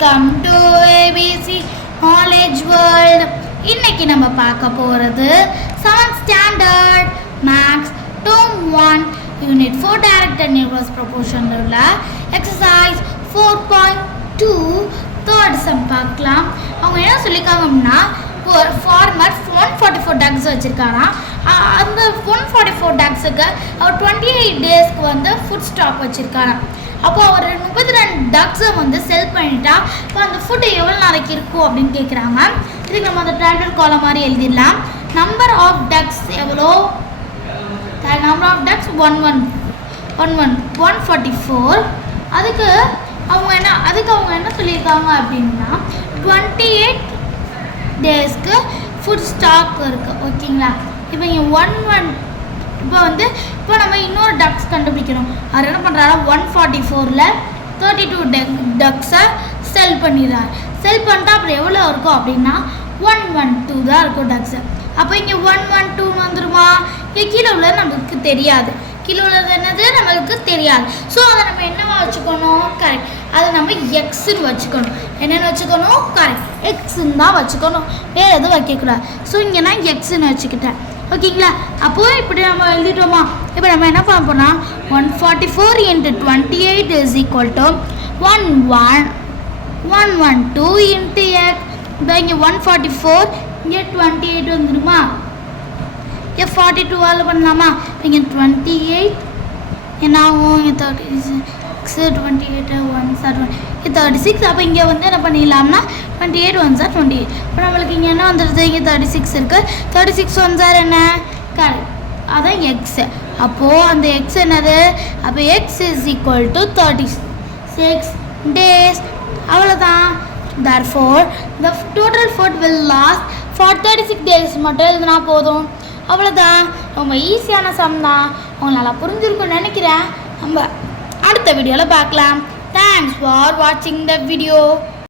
Welcome to ABC Knowledge World. இன்னைக்கு நம்ம பார்க்க போறது 7th standard Maths Term 1 Unit 4 Direct and Inverse Proportion உள்ள exercise 4.2 third sum பார்க்கலாம். அவங்க என்ன சொல்லிருக்காங்கன்னா ஒரு ஃபார்மர் 144 டக்ஸ் வச்சிருக்காங்க. அந்த 144 டக்ஸுக்கு அவர் 28 டேஸ்க்கு வந்து ஃபுட் ஸ்டாக் வச்சிருக்காங்க. அப்போ அவர் 32 டக்ஸை வந்து செல் பண்ணிட்டா இப்போ அந்த ஃபுட்டு எவ்வளோ நாளைக்கு இருக்கும் அப்படின்னு கேட்குறாங்க. இதுக்கு நம்ம அந்த ட்ராக்டர் காலம் மாதிரி எழுதிடலாம். நம்பர் ஆஃப் டக்ஸ் எவ்வளோ? Number of ducks 144. அதுக்கு அவங்க என்ன சொல்லியிருக்காங்க அப்படின்னா 28 டேஸ்க்கு ஃபுட் ஸ்டாக் இருக்குது. ஓகேங்களா? இப்போ இங்கே இப்போ நம்ம இன்னொரு டக்ஸ் கண்டுபிடிக்கணும். அவர் என்ன பண்ணுறாரு 144ல் 32 டக்ஸை செல் பண்ணிடுறாரு. செல் பண்ணிட்டா அப்புறம் எவ்வளோ இருக்கும் அப்படின்னா 112 தான் இருக்கும் டக்ஸு. அப்போ இங்கே 112 வந்துடுமா? இங்கே கீழே உள்ளது நமக்கு தெரியாது. கீழே உள்ளது என்னது நம்மளுக்கு தெரியாது. ஸோ அதை நம்ம என்னவா வச்சுக்கணும்? கரெக்ட், அதை நம்ம எக்ஸுன்னு வச்சுக்கணும். என்னென்னு வச்சுக்கணும்? கரெக்ட், எக்ஸுன்னு தான் வச்சுக்கணும், வேறு எதுவும் வைக்கக்கூடாது. ஸோ இங்கே நான் எக்ஸுன்னு வச்சுக்கிட்டேன். ஓகேங்களா? அப்போது இப்படி நம்ம எழுதிட்டோமா? இப்போ நம்ம என்ன பண்ண போனால் 144 × 28 is equal to 112 × x. இப்போ இங்கே 144 இங்கே 28 வந்துடுமா? இங்கே 42 பண்ணலாமா? இங்கே 28 என்ன ஆகும்? இங்கே 36 28 1s are 36. அப்போ இங்கே வந்து என்ன பண்ணிடலாம்னா 28 1s are 28. இப்போ நம்மளுக்கு இங்கே என்ன வந்துடுது? இங்கே 36 இருக்குது. 36 1s are என்ன? கரெக்ட், அதான் எக்ஸு. அப்போது அந்த எக்ஸ் என்னது? அப்போ X is equal to 36 days. அவ்வளோதான். therefore the total food will last for 36 days மட்டும் எழுதுனா போதும். அவ்வளோதான். ரொம்ப ஈஸியான சம் தான். உங்களுக்கு நல்லா புரிஞ்சிருக்கும்னு நினைக்கிறேன். நம்ம அடுத்த வீடியோவில் பார்க்கலாம். தேங்க்ஸ் ஃபார் வாட்சிங் த வீடியோ.